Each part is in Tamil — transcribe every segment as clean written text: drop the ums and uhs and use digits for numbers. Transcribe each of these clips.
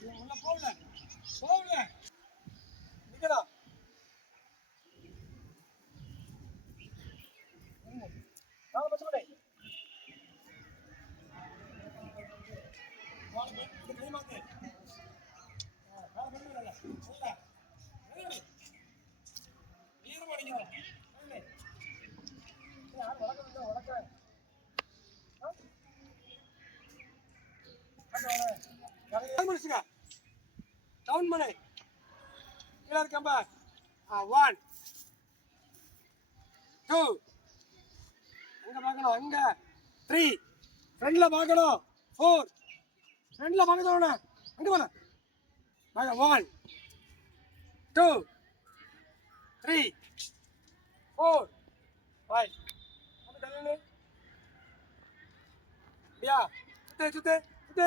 உள்ள போகல போகல நிக்கிறா கால பச்சை பண்ணு கால பண்ணு கை மாத்து கால பண்ணு இல்ல இல்ல நீர் மாடிங்க இல்ல யார் வளர்க்கறது வளர்க்கற டவுன் பண்ணு கீழே இருக்காம்பா 1 2 அங்க பார்க்கணும் அங்க 3 ஃப்ரண்ட்ல பார்க்கணும் 4 ஃப்ரண்ட்ல பார்க்கணும் அங்க போல 1 2 3 4 5 அப்படி தள்ளு யா சுத்து சுத்து சுத்து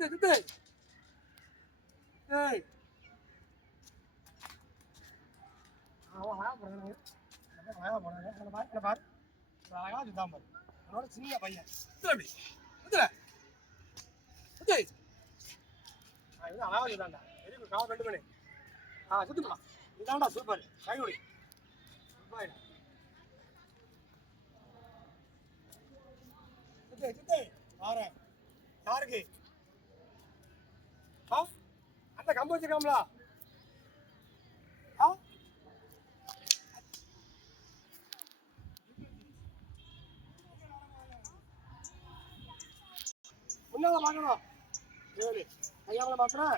சுத்து சுத்து ஏய் அவன் அழகா போறாங்க அழகா போறாங்க என்ன பாரு அழகா சுத்தாம பாரு அவனோட சின்ன பையன் சுத்து அப்படி சுத்துற சுத்து இது அழகா சுத்தாண்டா வெரி குட் காவல் ரெண்டு பண்ணு சுத்துமா இதாண்டா சூப்பர் கைகுடி சூப்பர் சுத்து சுத்து வாரேன் யாருக்கு அந்த கம்பு வச்சிருக்காங்களா முன்னால பார்க்கணும் சரி கையாமல பார்க்குறேன்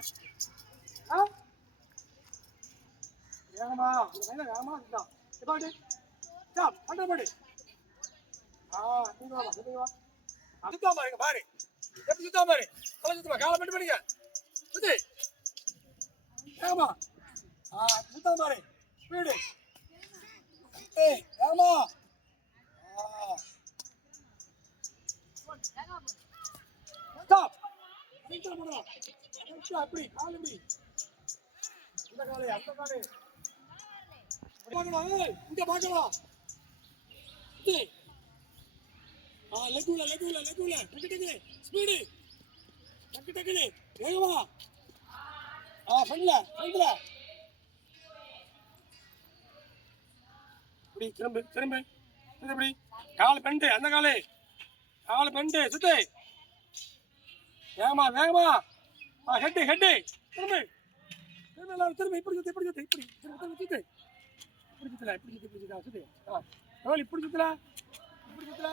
வேகமா அந்த கையில வேகமா சுத்தான் எப்பாடி சாப் பண்ற பாடி நீங்க வா நீங்க வா சுத்தா பாருங்க பாரு எப்படி சுத்தா பாரு அவன் சுத்தமா காலை பண்ணி பண்ணிக்க சுத்தி வேகமா சுத்தா பாரு ஸ்பீடு ஏய் வேகமா ஸ்டாப் நீங்க போடா அப்படி கால் இப்படி இந்த காலை அந்த காலை பார்க்கலாம் இங்க பார்க்கலாம் லெக்குல லெக்குல லெக்குல டக்கு டக்கு ஸ்பீடு டக்கு டக்கு வேகமா ஃப்ரண்ட்ல ஃப்ரண்ட்ல இப்படி திரும்ப திரும்ப இப்படி கால் பெண்டு அந்த காலை கால் பெண்டு சுத்து வேகமா வேகமா ஹெட்டு ஹெட்டு திரும்ப திரும்ப எல்லாரும் திரும்ப இப்படி சுத்து இப்படி சுத்து இப்படி திரும்ப சுத்து இப்படி சுத்தல இப்படி சுத்து இப்படி சுத்து இப்படி சுத்தல இப்படி சுத்தல